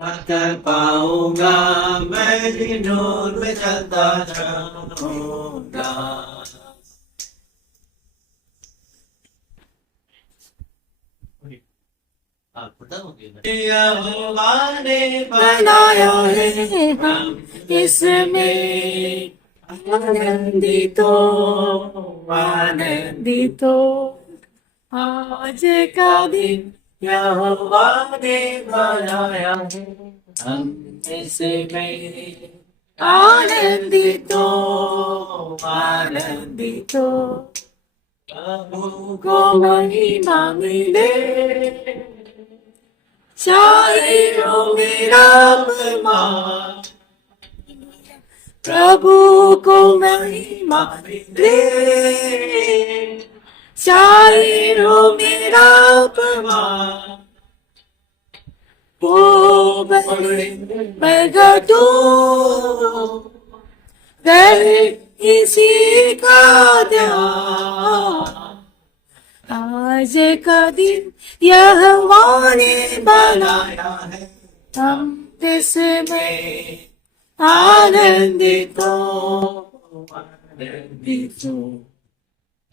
कर पाऊंगा, मैं नूर में चलता जाऊंगा। यहोवा ने बनाया है हम इसमें आनंदित हो, आनंदित हो। आज का दिन यहोवा ने बनाया है, हम इसमें आनंदित हो, आनंदित हो। प्रभु को महिमा मिले, शायरों मेरा अरमान। प्रभु को महिमा मिले, शायरों मेरा अरमान। वो बड़े बगटू गए इसी का ध्यान। आज का दिन यहोवा ने बनाया है, हम इसमें आनंदित हो, आनंदित हो।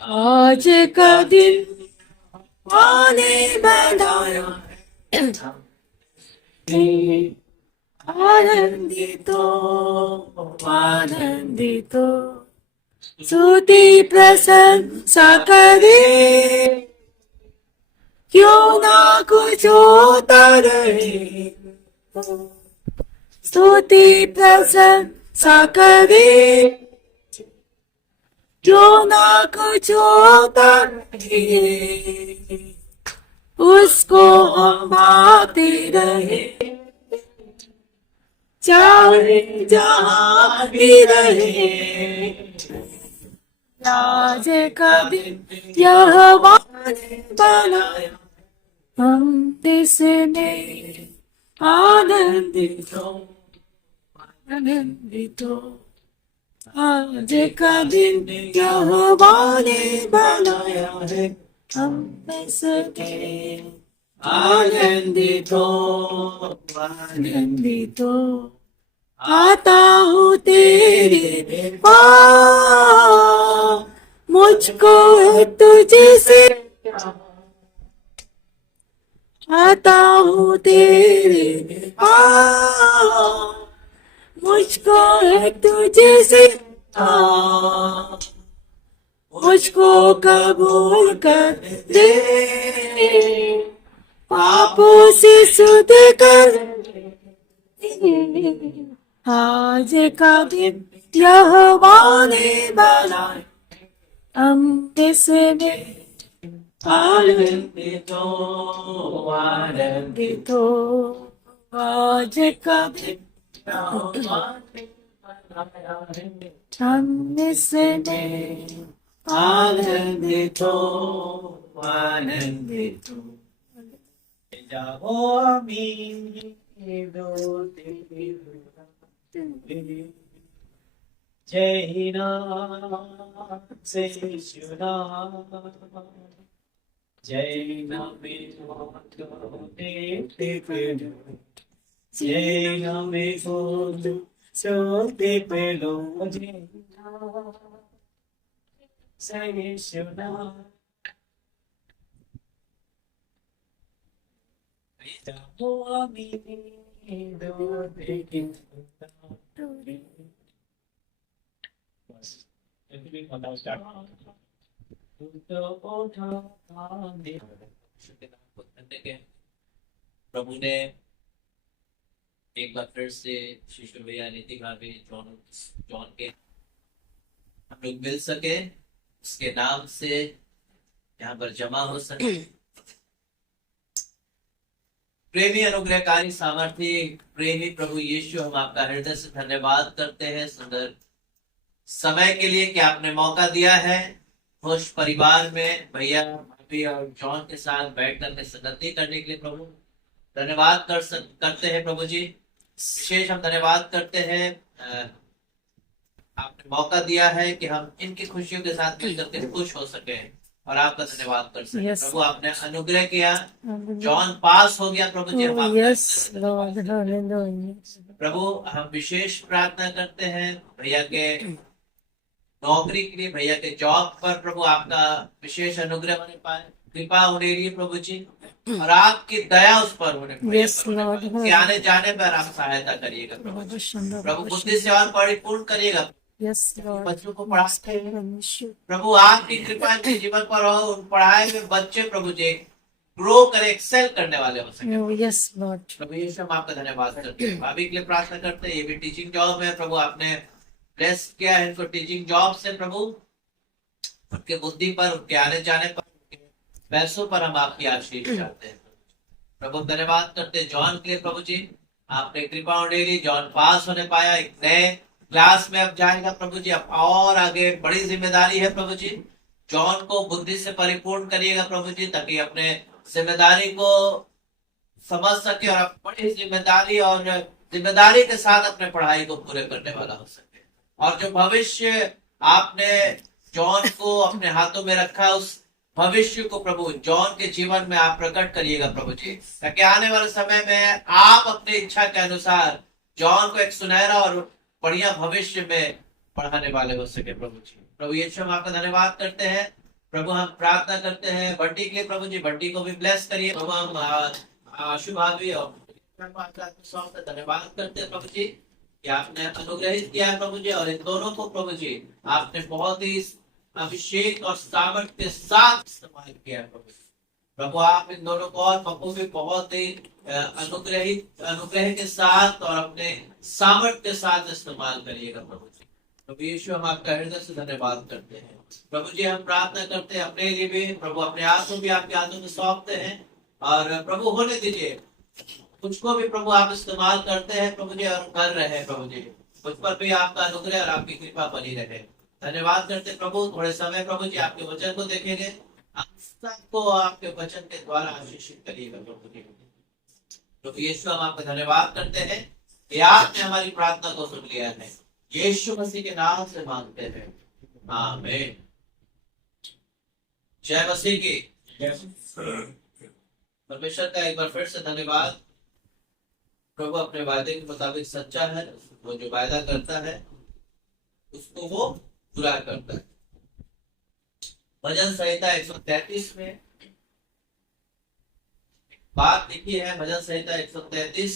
आज का दिन यहोवा ने बनाया है, आनंदित हो, आनंदित हो। स्तुति प्रशंसा करे, क्यों ना कुछ होता रहे। स्तुति प्रशंसा करे, क्यों ना कुछ होता रहे। उसको हम भाते रहे, चाहे जहाँ भी रहे। आज का दिन यहोवा ने बनाया, हम इसमें आनंदित हो, आनंदित हो। आज का दिन यहोवा ने बनाया है, हम इसमें आनंदित हो, आनंदित हो। आता हूँ तेरे पास, मुझको है तुझसे। आता हूँ तेरे पास, मुझको है तुझसे। मुझको कबूल कर दे, पापों से शुद्ध कर। आज का दिन यहोवा ने बनाया, हम इसमें आनंदित हो, आनंदित हो। आज का दिन यहोवा ने बनाया है, हम इसमें आनंदित हो, आनंदित हो। जाओ अमीर जय नाम से सुना, जय नाम जय नाम सोते पेलो, जय सुना। प्रभु ने एक बार फिर से शिशु भैया नीति भाभी जॉन के हम लोग मिल सके, उसके नाम से यहाँ पर जमा हो सके। प्रेमी अनुग्रहकारी सामर्थी प्रेमी प्रभु यीशु, हम आपका हृदय से धन्यवाद करते हैं सुंदर समय के लिए कि आपने मौका दिया है खुश परिवार में भैया भाभी और जॉन के साथ बैठकर के संगति करने के लिए। प्रभु धन्यवाद करते हैं प्रभु जी, विशेष हम धन्यवाद करते हैं आपने मौका दिया है कि हम इनकी खुशियों के साथ मिलकर के खुश हो सके। और आपका धन्यवाद कर सके। Yes. प्रभु आपने अनुग्रह किया, जॉन पास हो गया प्रभु जी। हम Oh, आपका yes, Lord. Hallelujah. प्रभु हम विशेष प्रार्थना करते हैं भैया के नौकरी के लिए, भैया के जॉब पर प्रभु आपका विशेष अनुग्रह होने पाए, कृपा होने लिए प्रभु जी, और आपकी दया उस पर होने पाए। Yes, Lord. उसके आने जाने पर आप सहायता करिएगा प्रभु जी। प्रभु बुद्धि से और परिपूर्ण करिएगा। Yes, Lord. बच्चों को पढ़ाते हैं Permission. प्रभु, आपकी कृपा इनके जीवन पर हो, उन पढ़ाई में बच्चे प्रभु जी ग्रो करे, एक्सेल करने वाले हो सके। Oh, yes, Lord. प्रभु यीशु हम आपका धन्यवाद करते हैं। भाभी के लिए प्रार्थना करते हैं, ये भी टीचिंग जॉब है प्रभु, आपने ब्लेस किया है इनको टीचिंग जॉब से प्रभु। उनके बुद्धि पर, उनके आने जाने पर, उनके पैसों पर हम आपकी आशीष चाहते हैं प्रभु। धन्यवाद करते हैं जॉन के लिए प्रभु जी, आपने कृपा होने ली, जॉन पास होने पाया, एक नए क्लास में अब जाएगा प्रभु जी। अब और आगे बड़ी जिम्मेदारी है प्रभु जी, जॉन को बुद्धि से परिपूर्ण करिएगा प्रभु जी, ताकि अपने जिम्मेदारी को समझ सके और बड़ी जिम्मेदारी के साथ अपने पढ़ाई को पूरे करने वाला हो सके। और जो भविष्य आपने जॉन को अपने हाथों में रखा, उस भविष्य को प्रभु जॉन के जीवन में आप प्रकट करिएगा प्रभु जी, ताकि आने वाले समय में आप अपनी इच्छा के अनुसार जॉन को एक सुनहरा और बढ़िया भविष्य में पढ़ाने वाले हो सके प्रभु जी। प्रभु यीशु हम आपका धन्यवाद करते हैं प्रभु। हम प्रार्थना करते हैं बंटी के लिए प्रभु जी, बंटी को भी ब्लेस करिए प्रभु। हम आशु भाभी और धन्यवाद करते हैं प्रभु जी कि आपने अनुग्रहित किया है प्रभु जी, और इन दोनों को प्रभु जी आपने बहुत ही अभिषेक और सामर्थ्य के साथ इस्तेमाल किया है प्रभु। प्रभु आप इन दोनों को और पप्पू भी बहुत ही अनुग्रह के साथ और अपने सामर्थ्य के साथ इस्तेमाल करिएगा प्रभु जी। प्रभु यीशु हम आपका हृदय से धन्यवाद करते हैं प्रभु जी। हम प्रार्थना करते हैं अपने लिए भी प्रभु, अपने हाथों भी आपके हाथों में सौंपते हैं, और प्रभु होने दीजिए कुछ को भी प्रभु आप इस्तेमाल करते हैं प्रभु जी, और कर रहे हैं प्रभु जी। कुछ पर भी आपका अनुग्रह और आपकी कृपा बनी रहे। धन्यवाद करते प्रभु। थोड़े समय प्रभु जी आपके वचन को देखेंगे, आप सबको आपके वचन के द्वारा आशीषित करिएगा प्रभु जी। प्रभु यीशु हम आपका धन्यवाद करते हैं कि आपने हमारी प्रार्थना को सुन लिया है, यीशु मसीह के नाम से मांगते हैं, आमीन। जय मसीह की। परमेश्वर का एक बार फिर से धन्यवाद। प्रभु अपने वायदे के मुताबिक सच्चा है, वो जो वायदा करता है उसको वो पूरा करता है। भजन संहिता 133 में बात लिखी है, भजन संहिता 133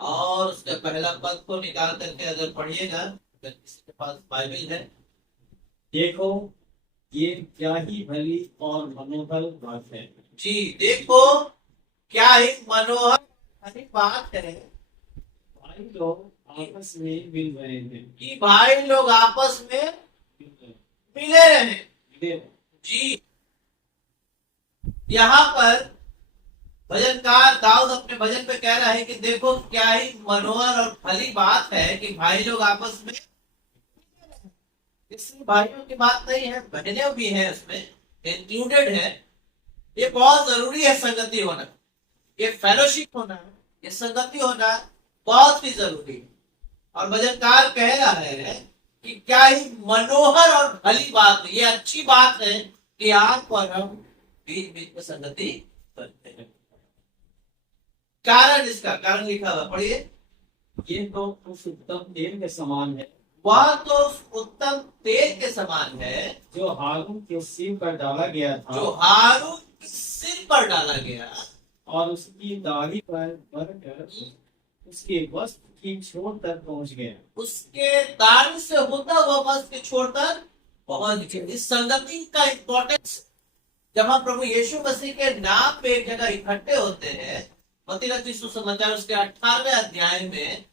और उसके पहला पद को निकाल करके अगर पढ़िएगा, अगर किसी के पास बाइबल है, देखो ये क्या ही भली और मनोहर बात है। जी देखो क्या ही मनोहर बात है भाई लोग आपस में मिल रहे हैं कि भाई लोग आपस में मिले रहे। जी यहाँ पर भजनकार दाऊद अपने भजन पे कह रहा है कि देखो क्या ही मनोहर और भली बात है कि भाई लोग आपस में, इसमें भाइयों की बात नहीं है, बहनें भी है इसमें इंक्लूडेड है। ये बहुत जरूरी है, संगति होना, ये फेलोशिप होना, ये संगति होना बहुत ही जरूरी है। और भजनकार कह रहा है कि क्या ही मनोहर और भली बात है, ये अच्छी बात है कि आप और हम बीच बीच में संगति करते हैं। कारण, इसका कारण लिखा हुआ पढ़िए। ये तो उस उत्तम तेल के समान है, वह तो उत्तम तेल के समान है जो हारून के सिर पर डाला गया था, जो हारून के सिर पर डाला गया और उसकी दाढ़ी पर भरकर उसके वस्त्र की छोर तक पहुंच गया। उसके दाढ़ी से होता हुआ वस्त्र के छोर तक पहुंच गया। इस संगति का इंपॉर्टेंस, जब हम प्रभु यीशु मसीह के नाम पे एक जगह इकट्ठे होते हैं, मत्ती रचित सुसमाचार उसके 18वें अध्याय में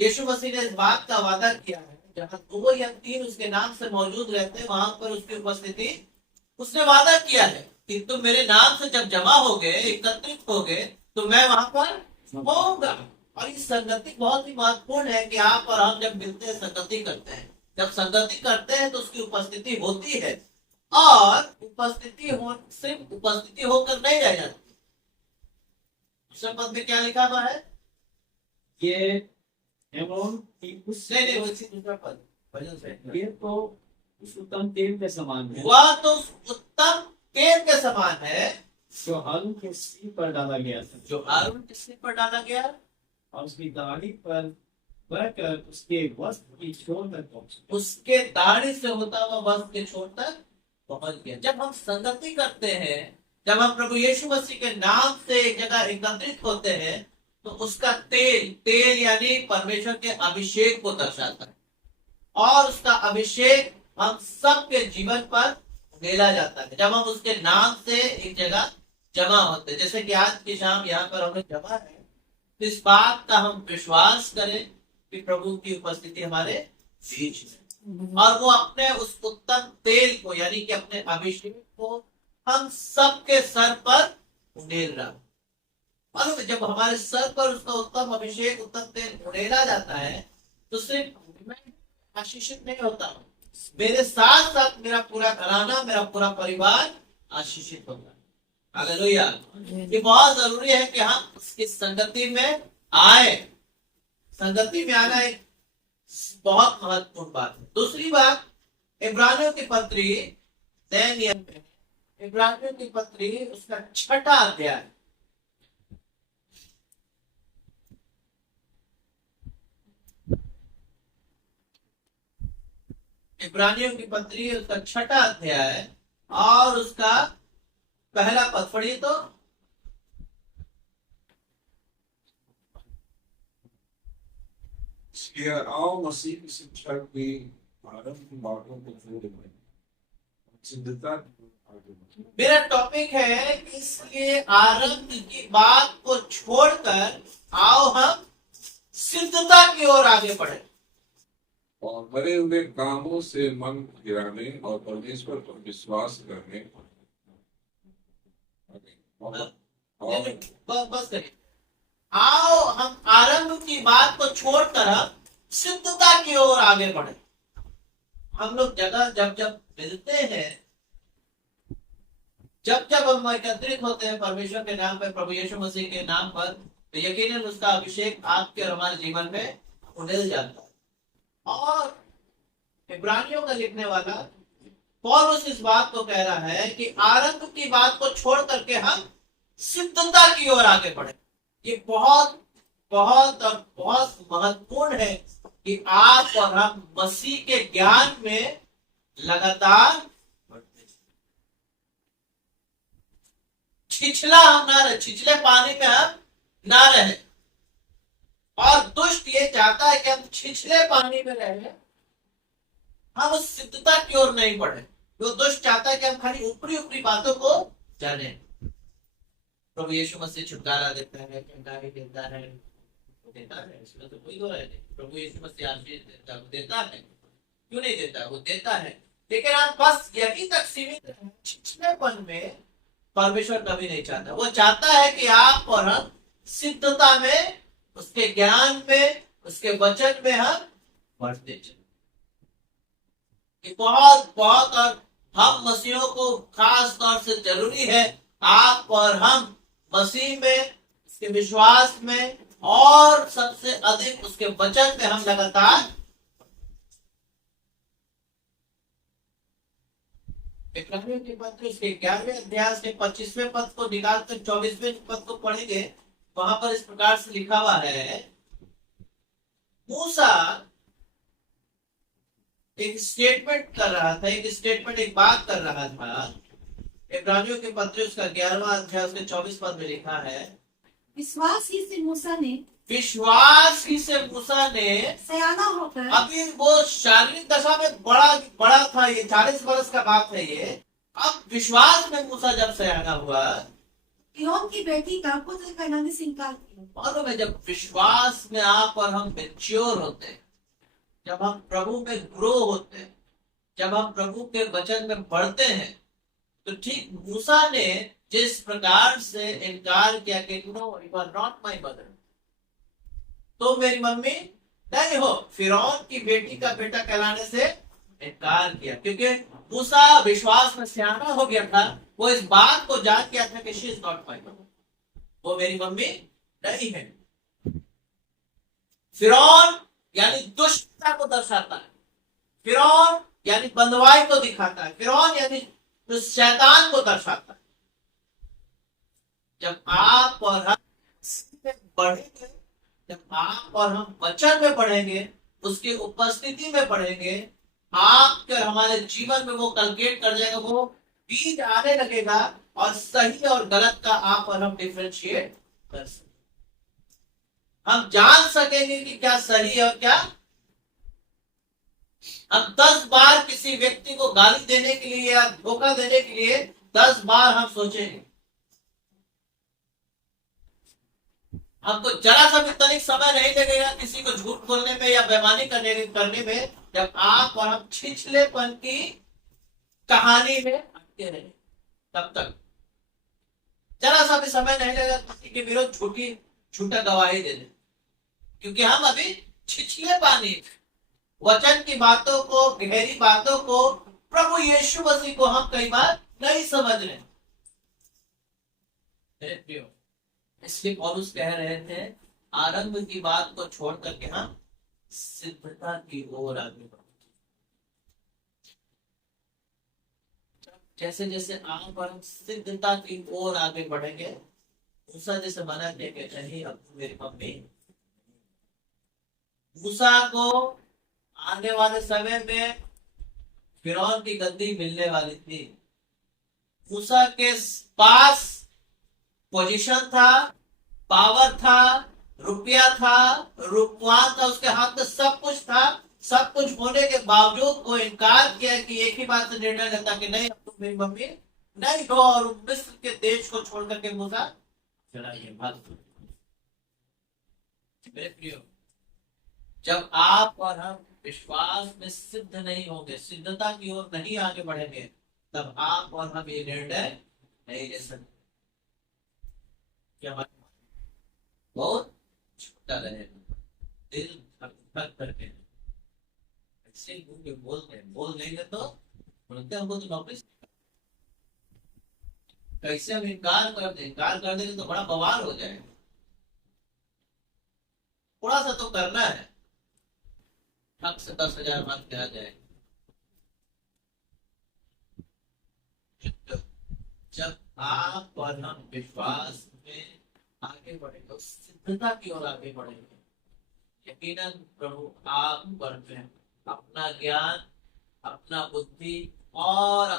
यीशु मसीह ने इस बात का वादा किया है, जहां 2 या 3 उसके नाम से मौजूद रहते हैं वहां पर उसकी उपस्थिति, उसने वादा किया है कि तुम मेरे नाम से जब जमा होगे, एकत्रित होगे, तो मैं वहां पर होऊंगा। और इस संगति बहुत ही महत्वपूर्ण है कि आप और हम जब मिलते हैं, संगति करते हैं, जब संगति करते हैं तो उसकी उपस्थिति होती है, और उपस्थिति सिर्फ उपस्थिति होकर नहीं रह जाती। दूसरे पद में क्या लिखा हुआ है? ये एमोन की उस नहीं, दूसरा पद भजन से, ये तो उस उत्तम तेल के समान है, वह तो उत्तम तेल के समान है जो हारून के सिर पर डाला गया था, जो हारून के सिर पर डाला गया और उसकी दाढ़ी पर बहकर उसके वस्त्र की छोर तक पहुंचा। उसके दाढ़ी से होता हुआ वस्त्र के छोर तक पहुंच गया। जब हम संगति करते हैं, जब हम प्रभु यीशु मसीह के नाम से एक जगह एकत्रित होते हैं, तो उसका तेल, तेल यानी परमेश्वर के अभिषेक को दर्शाता है, और उसका अभिषेक हम सबके जीवन पर उड़ेला जाता है जब हम उसके नाम से एक जगह जमा होते हैं। जैसे कि आज की शाम यहाँ पर हम लोग जमा है, तो इस बात का हम विश्वास करें कि प्रभु की उपस्थिति हमारे बीच में, और वो अपने उस उत्तम तेल को यानी कि अपने अभिषेक को हम सबके सर पर उड़ेल रहा। और जब हमारे सर पर उसका उत्तम अभिषेक, उत्तम तेल उड़ेला जाता है, तो सिर्फ मैं आशीषित नहीं होता हूँ, मेरे साथ साथ मेरा पूरा घराना, मेरा पूरा परिवार आशीषित होता है। हालेलुया। ये बहुत जरूरी है कि हम उसकी संगति में आए। संगति में आना एक बहुत महत्वपूर्ण बात है। दूसरी बात, इब्रानियों की पत्री, नए नियम में इब्रानियों की पत्री उसका 6ठा अध्याय, इब्रानियों की पत्री उसका 6ठा अध्याय और उसका पहला पद पढ़िए तो। इसलिए आओ मसीह की शिक्षा की आरंभ की बातों को छोड़ दें, सिद्धता आगे बढ़ें। मेरा टॉपिक है कि इसलिए आरंभ की बात को छोड़कर आओ हम सिद्धता की ओर आगे बढ़े, और मरे हुए कामों से मन फिराने और परमेश्वर पर विश्वास करने बस करिए। आओ हम आरंभ की बात को छोड़कर हम सिद्धता की ओर आगे बढ़े। हम लोग जगह जब जब मिलते हैं, जब जब हम एकत्रित होते हैं परमेश्वर के नाम पर, प्रभु यीशु मसीह के नाम पर, तो यकीनन उसका अभिषेक आपके और हमारे जीवन में उड़ेल जाता है। और इब्रानियों का लिखने वाला पौलुस इस बात को कह रहा है कि आरंभ की बात को छोड़ करके हम सिद्धता की ओर आगे बढ़े। ये बहुत बहुत और बहुत महत्वपूर्ण है कि आप और हम मसीह के ज्ञान में लगातार बढ़ते हैं। छिछला हम ना रहे, छिछले पानी में हम ना रहे। और दुष्ट ये चाहता है कि हम छिछले पानी में रहे, हम उस सिद्धता की ओर नहीं बढ़े। वो दुष्ट चाहता है कि हम खाली ऊपरी ऊपरी बातों को जाने। प्रभु यीशु मसीह छुटकारा देता है, चंगाई देता है, इसमें तो कोई दो राय नहीं। प्रभु यीशु मसीह आशीष देता है, क्यों नहीं देता, वो देता है। लेकिन आप बस यही तक सीमित हैं, छिछलेपन में परमेश्वर कभी नहीं चाहता। वो चाहता है कि आप और हम सिद्धता में, उसके ज्ञान में, उसके वचन में हम बढ़ते चले। बहुत बहुत और हम मसीहों को खास तौर से जरूरी है आप और हम मसीह में, उसके विश्वास में, और सबसे अधिक उसके वचन में हम लगातार इब्रानियों की पत्री उसके 11वें अध्याय के 25वें पद को निकालकर 24वें पद को पढ़ेंगे। वहां पर इस प्रकार से लिखा हुआ है, मूसा एक स्टेटमेंट कर रहा था, एक बात कर रहा था। इब्रानियों के पत्र उसका 11वां अध्याय उसके 24 पद में लिखा है, विश्वास ही से मूसा ने सयाना होकर, अभी वो शारीरिक दशा में बड़ा था, ये 40 वर्ष का बात है ये। अब विश्वास में मूसा जब सयाना हुआ, फिरौन की बेटी का पुत्र करने से इनकार किया। मालूम है, जब विश्वास में आप और हम मैच्योर होते हैं, जब हम प्रभु में ग्रो होते हैं, जब हम प्रभु के वचन में बढ़ते हैं, तो ठीक मूसा ने जिस प्रकार से इनकार किया कि no you are not my mother, तो मेरी मम्मी नहीं हो, फिरौन की बेटी का बेटा कहलाने से इनकार किया। क्योंकि मूसा विश्वास में सियाना हो गया था, वो इस बात को जान गया था कि she is not my mother, वो मेरी मम्मी नहीं है। फिरौन यानी दुष्टता को दर्शाता है, फिरौन यानी बंदवाई को दिखाता है, फिरौन यानी तो शैतान को दर्शाता है। जब आप और हम में बढ़ेंगे, जब आप और हम वचन में बढ़ेंगे, उसकी उपस्थिति में बढ़ेंगे, आपके और हमारे जीवन में वो कलकेट कर जाएगा, वो बीज आने लगेगा और सही और गलत का आप और हम डिफरेंशिएट कर सकेंगे। हम जान सकेंगे कि क्या सही है और क्या। हम 10 बार किसी व्यक्ति को गाली देने के लिए या धोखा देने के लिए 10 बार हम सोचेंगे। हमको जरा सा भी तनिक समय नहीं लगेगा किसी को झूठ बोलने में या बेईमानी करने में, जब आप और हम छिछलेपन की कहानी में अटके रहे, तब तक जरा सा भी समय नहीं लगेगा किसी के विरुद्ध झूठा गवाही देने, क्योंकि हम अभी छिछले पानी वचन की बातों को, गहरी बातों को, प्रभु यीशु मसीह को हम कई बार नहीं समझ रहे। मेरे प्रियो, इसलिए पौलुस कह रहे थे आरंभ की बात को छोड़ करके हम सिद्धता की ओर आगे बढ़े। जैसे जैसे आप और हम सिद्धता की ओर आगे बढ़ेंगे, मूसा जैसे मना किया कि नहीं अब मेरी मम्मी, मूसा को आने वाले समय में फिरौन की गद्दी मिलने वाली थी। मूसा के पास पोजीशन था, पावर था, रुपया था, रूपवान था, उसके हाथ में सब कुछ था। सब कुछ होने के बावजूद वो इनकार किया कि एक ही बात से निर्णय लेता कि नहीं अब तुम मेरी मम्मी नहीं हो, और मिस्र के देश को छोड़ करके मूसा चलाइए भाग। मेरे प्रियो, जब आप और हम विश्वास में सिद्ध नहीं होंगे, सिद्धता की ओर नहीं आगे बढ़ेंगे, तब आप और हम ये निर्णय नहीं ले सकते। क्या बहुत छोटा रहेगा, दिल धक करके ऐसे बोल देंगे तो बोलते हमको तो नौकरी। कैसे हम इनकार कर देंगे तो बड़ा बवाल हो जाएगा। थोड़ा सा तो करना है, हक से 10,000 बात कहा जाए। जब आप और हम विश्वास में आगे बढ़ेंगे, सिद्धता की ओर आगे बढ़ेंगे, यकीनन प्रभु आप पर में अपना ज्ञान, अपना बुद्धि और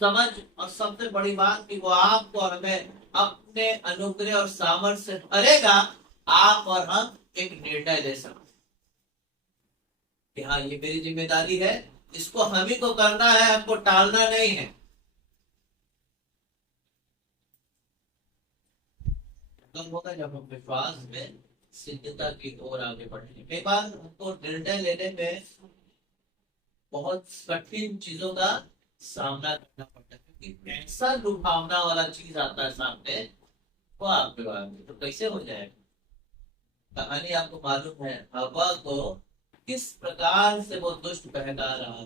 समझ, और सबसे बड़ी बात कि वो आपको और हमें अपने अनुग्रह और सामर्थ्य से भरेगा। आप और हम एक निर्णय ले सकते कि हाँ ये मेरी जिम्मेदारी है, इसको हम ही को करना है, हमको टालना नहीं है। तब होगा जब हम विश्वास में सिद्धता की ओर आगे बढ़ेंगे। कई बार हमको निर्णय लेने में बहुत कठिन चीजों का सामना करना पड़ता है, क्योंकि ऐसा लुभावना वाला चीज आता है सामने, वो आपके बारे में तो कैसे हो जाएगा। कहानी आपको मालूम है, हवा को किस प्रकार से वो दुष्ट बहका रहा।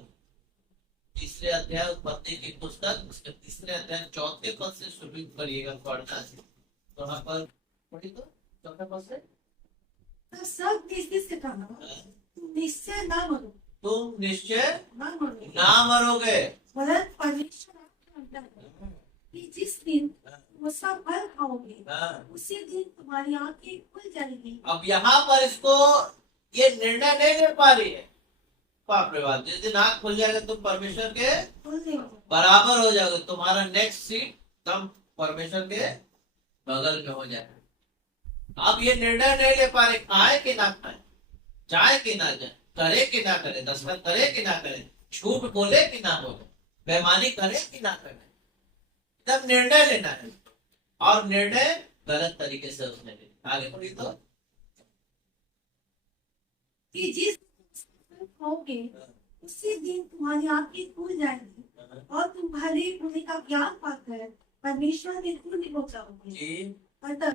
तीसरे अध्याय उत्पत्ति की पुस्तक, उसके तीसरे अध्याय 4 पद से शुरू करिएगा पढ़ना। तो वहां पर पढ़ी तो 4 पद से, तो सब निश्चय से कहा, तुम निश्चय ना मरो, तुम निश्चय ना मरो, ना मरोगे, वरन परमेश्वर आपको कहता है कि जिस दिन वो सब फल खाओगे, उसी दिन तुम्हारी आंखें खुल जाएंगी। अब यहाँ पर इसको ये निर्णय नहीं ले पा रही है। बाप रे बाप, जिस दिन आंख खुल जाएगा तुम परमेश्वर के खुलने हो, बराबर हो जाओगे, तुम्हारा नेक्स्ट सीट तुम परमेश्वर के बगल में हो जाएगा। अब ये निर्णय नहीं ले पा रहे, खाए कि ना खाए, जाए कि ना जाए, करे कि ना करे, दस्तखत करे कि ना करे, झूठ बोले कि ना बोले, बेईमानी करे कि ना करे। तब निर्णय लेना है, और निर्णय गलत तरीके से उसने लिया। आगे बढ़ी तो कि जिस दिन फल खाओगे, उसी दिन तुम्हारी आंखें खुल जाएंगी और तुम भले बुरे का ज्ञान पाकर परमेश्वर के पुण्य हो जाओगे। जी। अतः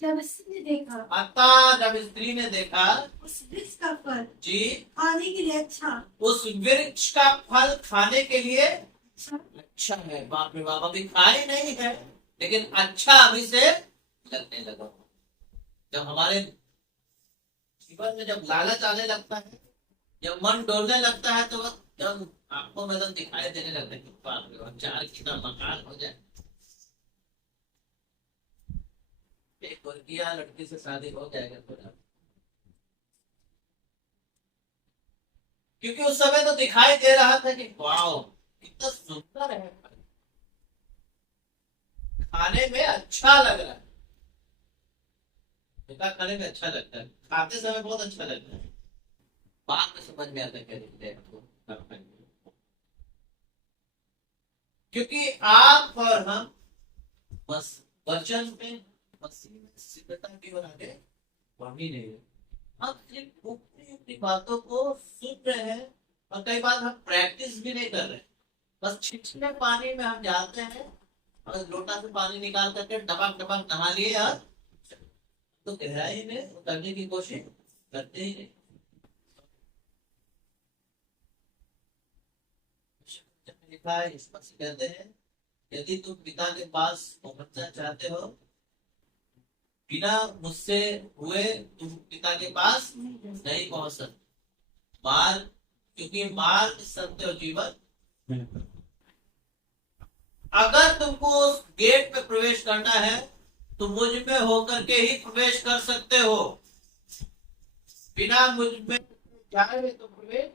जब स्त्री ने देखा, अतः जब स्त्री ने देखा उस वृक्ष का फल जी, खाने के लिए अच्छा, उस वृक्ष का फल खाने के लिए अच्छा है। बाप रे बाप, अभी खाए नहीं है लेकिन अच्छा अभी से लगने लगा। जब हमारे जीवन में जब लालच आने लगता है, जब मन डोलने लगता है, तो एकदम आंखों में एकदम दिखाई देने लगता है कि बाप रे बाप, 4 कितना मकान हो जाए। एक वर्गीय लड़की से शादी हो जाएगा थोड़ा, क्योंकि उस समय तो दिखाई दे रहा था कि वाओ कितना सुंदर है, खाने में अच्छा लग रहा है, खाने में अच्छा लगता है, खाते समय बहुत अच्छा लगता है, बाद में समझ में आता है क्योंकि आप और हम बस वचन में मसीह में सिद्धता की ओर आगे बढ़ ही नहीं रहे। हम सिर्फ ऊपरी ऊपरी बातों को सुन रहे हैं और कई बार हम प्रैक्टिस भी नहीं कर रहे, बस छिछले पानी में हम जाते हैं और लोटा से पानी निकाल करके टपक टपक नहा लिए और तो गहराई में उतरने की कोशिश करते ही नहीं। लिखा है, इस पर कहते हैं यदि तुम पिता के पास पहुंचना चाहते हो, बिना मुझसे हुए तुम पिता के पास नहीं पहुंच सकते। मार्ग, क्योंकि मार्ग सत्य और जीवन, अगर तुमको उस गेट में प्रवेश करना है तो मुझ में होकर के ही प्रवेश कर सकते हो, बिना मुझ में जाए तो प्रवेश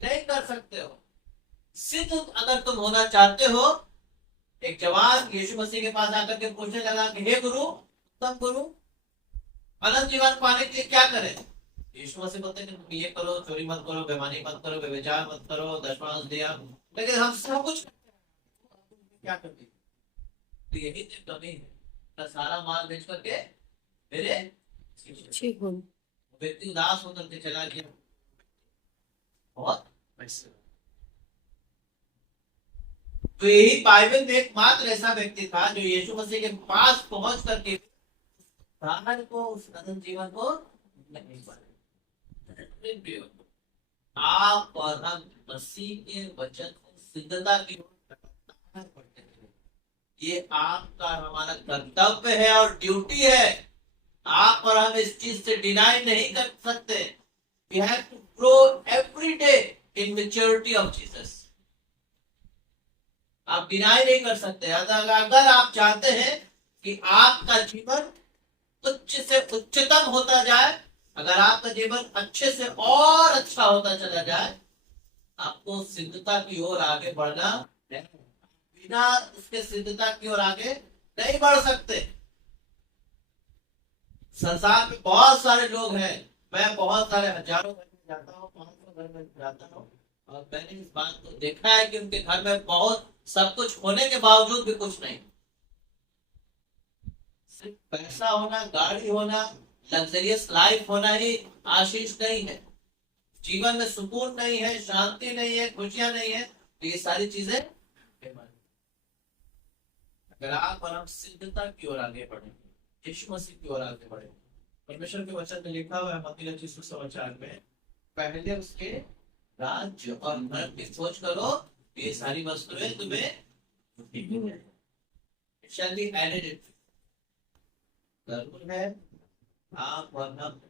नहीं कर सकते हो। सिद्ध अगर तुम होना चाहते हो, एक जवान यीशु मसीह के पास आकर के पूछने लगा कि हे गुरु, उत्तम गुरु, अनंत जीवन पाने के लिए क्या करें? यीशु मसीह बोलते हैं कि ये करो, चोरी मत करो, बेईमानी मत करो, व्यभिचार मत करो, दशमांश दिया। लेकिन हम सब कुछ क्या करते हैं? तो यही तो कमी है, सारा माल बेच करके मेरे व्यक्ति उदास होकर के चला गया, बहुत पैसे। तो यही बाइबल में एकमात्र ऐसा व्यक्ति था जो यीशु मसीह के पास पहुंच करके को उस अनंत जीवन को नहीं पाए। आप और हम मसीह के वचन को सिद्धता की ओर बढ़ते हैं, ये आपका हमारा कर्तव्य है और ड्यूटी है। आप और हम इस चीज से डिनाई नहीं कर सकते। We have to grow every day in maturity of Jesus. आप डिनाई नहीं कर सकते। अगर आप चाहते हैं कि आपका जीवन उच्च से उच्चतम होता जाए, अगर आपका जीवन अच्छे से और अच्छा होता चला जाए, आपको सिद्धता की ओर आगे बढ़ना है। बिना उसके सिद्धता की ओर आगे नहीं बढ़ सकते। संसार में बहुत सारे लोग हैं, मैं बहुत सारे हजारों घर में जाता हूँ, 500 घर में जाता हूँ, और मैंने इस बात को देखा है कि उनके घर में बहुत सब कुछ होने के बावजूद भी कुछ नहीं। सिर्फ पैसा होना, गाड़ी होना, लग्जरियस लाइफ होना ही आशीष नहीं है। जीवन में सुकून नहीं है, शांति नहीं है, खुशियां नहीं है, तो ये सारी चीजें अगर आप और हम सिद्धता की ओर आगे बढ़े, यीशु मसीह की ओर आगे बढ़े। परमेश्वर के वचन में लिखा हुआ है मत्ती रचित सुसमाचार में, पहले उसके राज्य और धर्म की खोज करो, ये सारी वस्तुएं तुम्हें shall be added। जरूर है आप और हम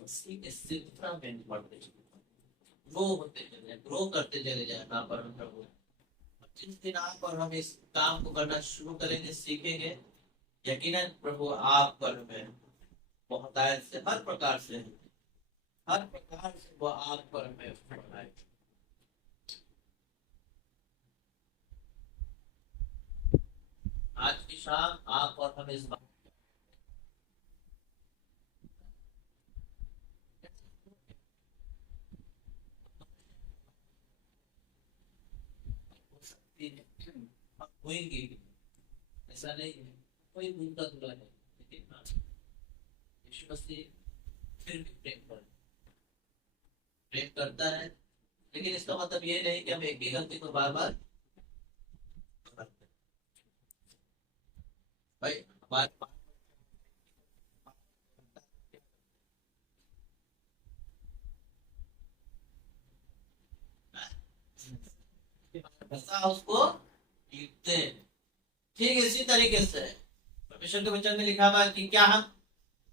मसीह के सिद्धता में बढ़ते चले, ग्रो होते चले, ग्रो करते चले जाए आप और हम प्रभु। जिस दिन आप और हम इस काम को करना शुरू करेंगे, सीखेंगे, यकीनन प्रभु आप पर हमें मोहताज से हर प्रकार से वो आप पर हमें बढ़ाए। आज की शाम आप और हम इस बात होंगी, ऐसा नहीं है, कोई भूलता धुला है, लेकिन यीशु मसीह फिर भी प्रेम करता है। लेकिन इसका मतलब ये नहीं कि हम एक ही गलती को बार बार भाई उसको लिखते हैं। ठीक इसी तरीके से परमेश्वर के वचन में लिखा हुआ है कि क्या हम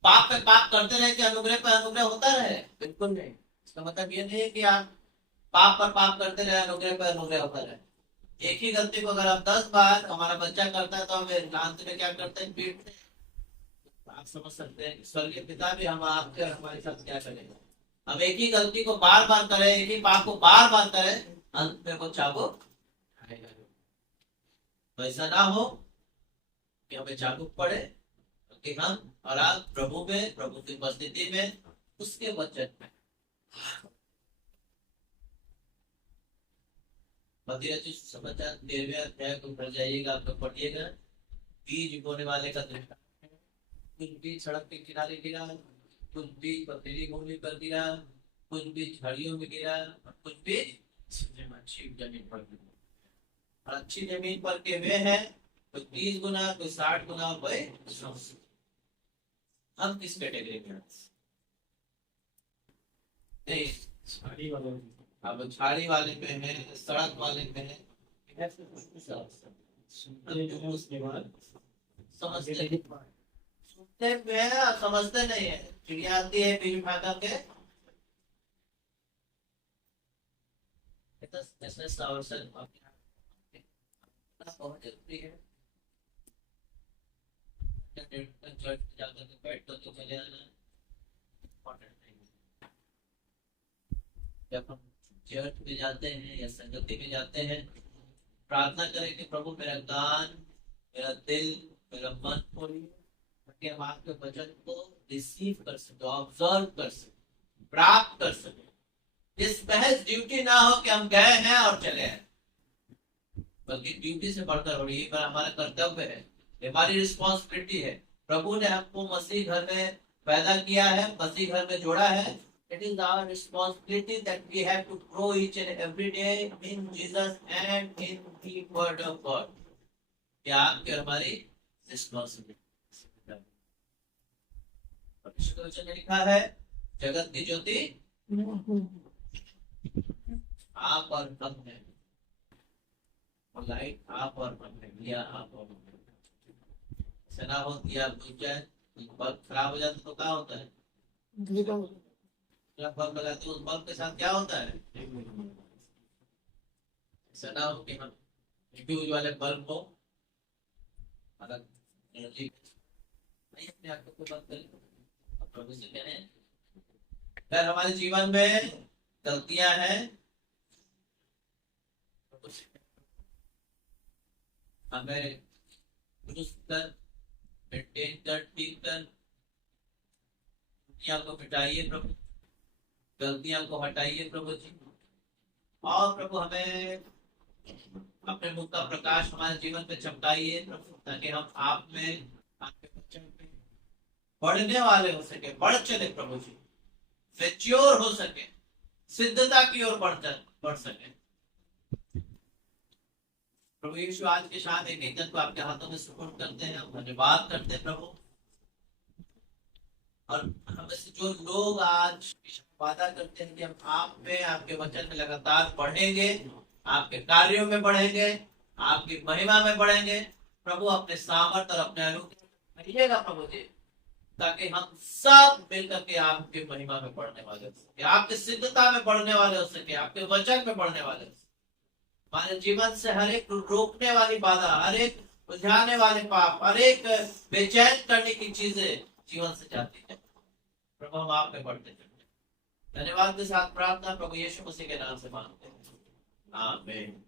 पाप पे पाप करते रहे कि अनुग्रह पे अनुग्रह होता रहे? बिल्कुल नहीं। इसका मतलब ये नहीं है कि आप पाप पर पाप करते रहे, अनुग्रह पर अनुग्रह होता रहे। एक ही गलती को अगर हम 10 बार हमारा बच्चा करता है तो हम अंत में क्या करते हैं, पीटते हैं। आप समझ सकते हैं स्वर्गीय पिता भी हम आपके और हमारे साथ क्या करेगा। हम एक ही गलती को बार बार करें, एक ही पाप को बार बार करें, अंत में वो चाबुक खाएगा। तो ऐसा ना हो कि हमें चाबुक पड़े, कि हम और आप प्रभु में, प्रभु की उपस्थिति में, उसके वचन में समाचार 13वें अध्याय को पढ़ जाइएगा, आप लोग पढ़िएगा। बीज बोने वाले का दृष्टांत है। कुछ बीज सड़क के किनारे गिरा, कुछ बीज पथरीली भूमि पर गिरा, कुछ बीज झाड़ियों में गिरा, और कुछ बीज अच्छी जमीन पर गिरा। और अच्छी जमीन पर के वे हैं कोई 30 गुना, कोई 60 गुना, कोई 100। हम किस कैटेगरी में नहीं? सारी वाले अब झाड़ी वाले में है, सड़क वाले में है, उसके बाद समझते सुनते में है और समझते नहीं है। चिड़िया आती है बीज उठा करके, बहुत जरूरी है। चर्च जाकर के बैठ तो चले आना इम्पोर्टेंट नहीं है। जब हम चर्च में जाते हैं या संगति में जाते हैं, प्रार्थना करें कि प्रभु मेरा कान, मेरा दिल, मेरा मन खोलिए, ताकि हम आपके वचन को रिसीव कर सके, ऑब्जर्व कर सके, प्राप्त कर सके। इस महज ड्यूटी ना हो कि हम गए हैं और चले हैं, बल्कि ड्यूटी से बढ़कर हो रही है, हमारा कर्तव्य है, हमारी रिस्पॉन्सिबिलिटी है। प्रभु ने हमको मसीह घर में पैदा किया है, मसीह घर में जोड़ा है। It is our responsibility that we have to grow each and every day in Jesus and in the Word of God. क्या आपके हमारी रिस्पॉन्सिबिलिटी। परमेश्वर के वचन में लिखा है, जगत की ज्योति आप और हम हैं, और लाइट आप और हम हैं, दिया आप और हम हैं। ऐसा ना हो दिया बुझ जाए, बल्ब खराब हो जाता तो क्या होता है? बल्ब लगाते उस बल्ब के साथ क्या होता है? ऐसा ना हो कि हम फ्यूज वाले बल्ब को अलग एनर्जी नहीं, अपने आप को बंद करें। प्रभु से कहें, अगर हमारे जीवन में गलतियां हैं, हमें दुरुस्त कर, मेंटेन कर, ठीक कर, गलतियां को मिटाइए प्रभु, गलतियां को हटाइए प्रभु जी। और प्रभु हमें अपने मुख का प्रकाश हमारे जीवन में चमकाइए प्रभु, ताकि हम आप में, आपके वचन में बढ़ने वाले हो सके, बढ़ चले प्रभु जी, मैच्योर हो सके, सिद्धता की ओर बढ़ सके। प्रभु यीशु आज के साथ एक इज्जत को आपके हाथों में सुपुर्द करते हैं, हम धन्यवाद करते हैं प्रभु। और हमें से जो लोग आज वादा करते हैं कि हम आप में, आपके वचन में लगातार बढ़ेंगे, आपके कार्यों में बढ़ेंगे, आपकी महिमा में बढ़ेंगे, प्रभु अपने सामर्थ और अपने अनुग्रह करिएगा प्रभु जी, ताकि हम सब मिलकर के आपकी महिमा में बढ़ने वाले हो सके, आपकी सिद्धता में बढ़ने वाले हो सके, आपके वचन में बढ़ने वाले हो सके। हमारे जीवन से हर एक रोकने वाली बाधा, हर एक बुझाने वाले पाप, हर एक बेचैन करने की चीजें जीवन से जाती है प्रभु, हम आप में बढ़ते चलते। धन्यवाद के साथ प्रार्थना प्रभु यीशु मसीह के नाम से मांगते हैं, आमीन।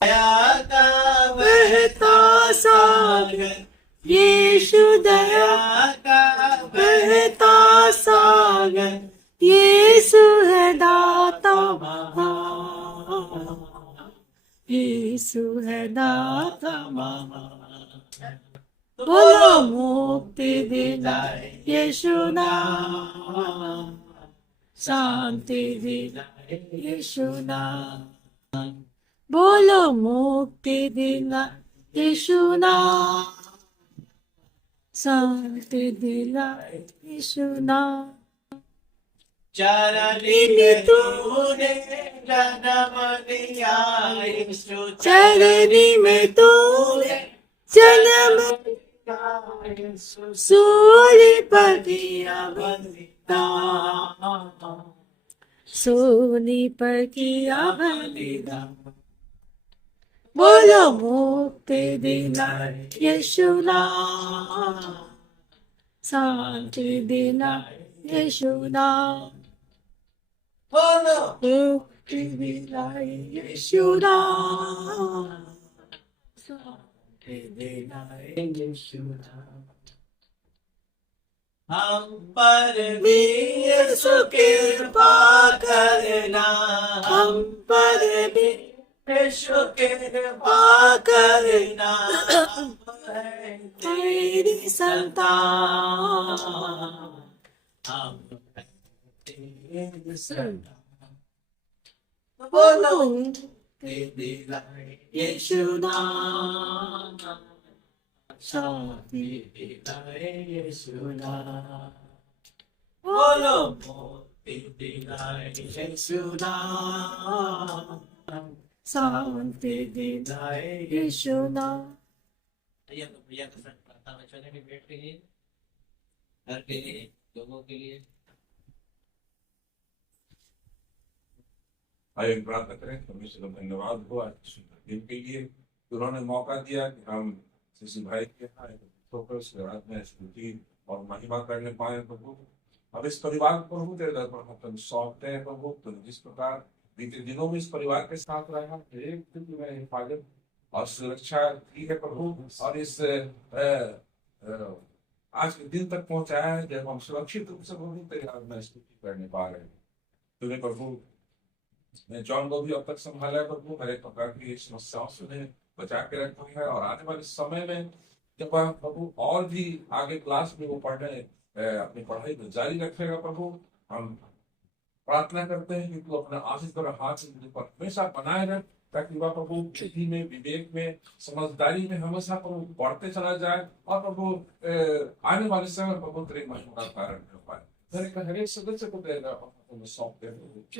दया का बहता सागर, यीशु दया का बहता सागर, यीशु है दाता महान, यीशु है दाता महान। बोलो मुक्ति दिलाए यीशु नाम, शांति दिलाए यीशु नाम। बोलो मुक्ति दिलाए यीशु नाम, शांति दिलाए यीशु नाम। चरनी में तूने जन्म लिया यीशु, चरनी में तूने जन्म सूली पर किया बलिदान, सूली पर किया बलिदान। बोलो मुक्ति दिलाए यीशु नाम, शांति दिलाए यीशु नाम। बोलो मुक्ति दिलाए यीशु नाम, शांति दिलाए यीशु नाम। हम पर भी यीशु कृपा करना, हम पर भी यीशु कृपा करना, तेरी संतान, हम तेरे संतान। बोलो दिलाए यीशु नाम, शांति दिलाए यीशु नाम। बोलो मुक्ति दिलाए यीशु नाम, शांति दिलाए यीशु नाम। भैया तो भैया के साथ प्रार्थना में चलेंगे, बैठ के लिए, घर के लिए, लोगों के लिए। आइए प्रार्थना करें। परमेश्वर का धन्यवाद हो आज सुंदर दिन के लिए, उन्होंने मौका दिया कि हम किसी भाई के यहाँ होकर उस रात में स्तुति और महिमा करने पाए प्रभु। अब इस परिवार को प्रभु तेरे दर पर हम सौंपते हैं प्रभु। तो जिस प्रकार बीते दिनों में इस परिवार के साथ रहा, एक दिन में हिफाजत और सुरक्षा की है प्रभु, और इस आज के दिन तक पहुंचाया है जब हम सुरक्षित रूप से प्रभु तेरे हाथ में स्तुति करने पा रहे हैं। तुम्हें प्रभु मैं जॉन को भी अब तक संभाला है प्रभु, हर एक प्रकार की समस्याओं से उन्हें बचा के रखा है, और आने वाले समय में जब वह प्रभु और भी आगे क्लास में वो पढ़ने अपनी पढ़ाई को जारी रखेगा प्रभु, हम प्रार्थना करते हैं कि तू अपना आशीष और हाथ से पर हमेशा बनाए रख, ताकि वह प्रभु बुद्धि में, विवेक में, समझदारी में हमेशा प्रभु बढ़ते चला जाए, और प्रभु आने वाले समय में प्रभु तेरे महिमा का कारण हो पाए। हर एक सदस्य को तेरा सौंपते हैं,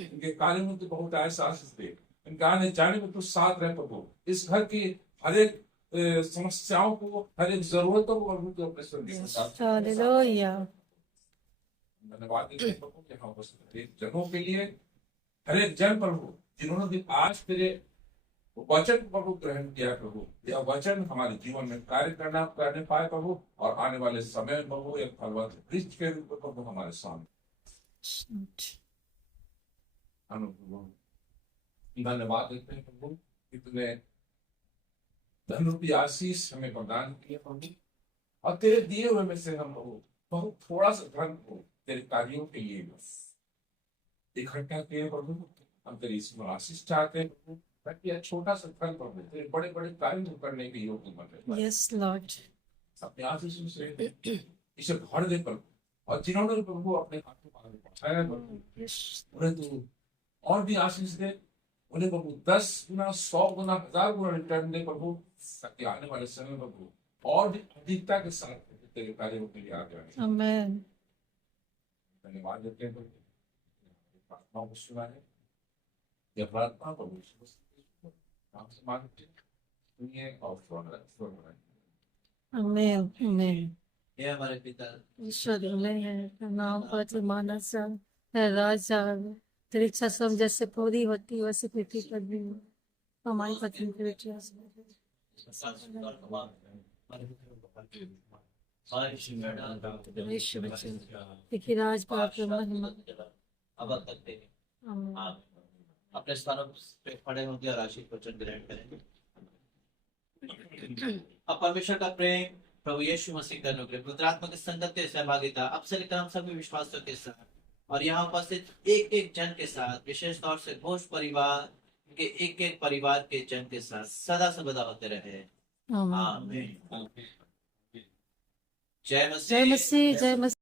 इनके कार्य में तू बहुत ऐसा आशीष दे, इनके आने जाने में तू साथ रहे प्रभु। इस घर की हर एक समस्याओं को, हर एक जरूरतों को प्रभु तू अपने स्वर्गीय हालेलुया। धन्यवाद देते हैं प्रभु कि हम उपस्थित जनों के लिए, हर एक जन प्रभु जिन्होंने भी आज तेरे वचन प्रभु ग्रहण किया प्रभु, यह वचन हमारे जीवन में कार्य करने पाए प्रभु, और आने वाले समय में प्रभु एक फलवंत वृक्ष के रूप में प्रभु हमारे सामने धन्यवाद देते हैं प्रभु, इतने धन रूपी आशीष हमें प्रदान किए प्रभु, और तेरे दिए हुए में से हम प्रभु बहुत थोड़ा सा धन को तेरे कार्यों के लिए इकट्ठा किए प्रभु। हम तेरी इसमें आशीष चाहते हैं प्रभु, ताकि यह छोटा सा धन प्रभु तेरे बड़े बड़े कार्य करने के योग्य बने। यस लॉर्ड, अपने आशीषों से इसे भर दे प्रभु, और जिन्होंने प्रभु अपने हाथों में बढ़ाया प्रभु, उन्हें तू और भी आशीष दे, उन्हें प्रभु 10 गुना, 100 गुना, 1000 गुना रिटर्न दे प्रभु, ताकि आने वाले समय में प्रभु और भी अधिकता के साथ तेरे कार्यों के लिए आगे आए। आमेन। धन्यवाद देते हैं प्रभु, प्रार्थनाओं को सुना है, यह प्रार्थना प्रभु नाम से मांगते हैं, सुनिए और स्वर्ग आमेन आमेन। हे हमारे पिता, ईश्वर है, नाम पवित्र मानस है, राजा तेरी इच्छा सब जैसे पूरी होती वैसे पृथ्वी पर भी हो। हमारी पत्नी की बेटी देखिए राज पाप महिमा। अब तक देंगे। आप अपने स्थानों पे खड़े होंगे और आशीष वचन ग्रहण करेंगे। अब परमेश्वर का प्रेम, प्रभु यीशु मसीह का अनुग्रह, पवित्र आत्मा की संगत के सहभागिता अब से लेकर हम सभी विश्वासियों के साथ और यहाँ उपस्थित एक एक जन के साथ, विशेष तौर से घोष परिवार के एक एक परिवार के जन के साथ सदा सर्वदा होते रहे। आमीन। जय मसीह। जय मसीह, जय मसीह।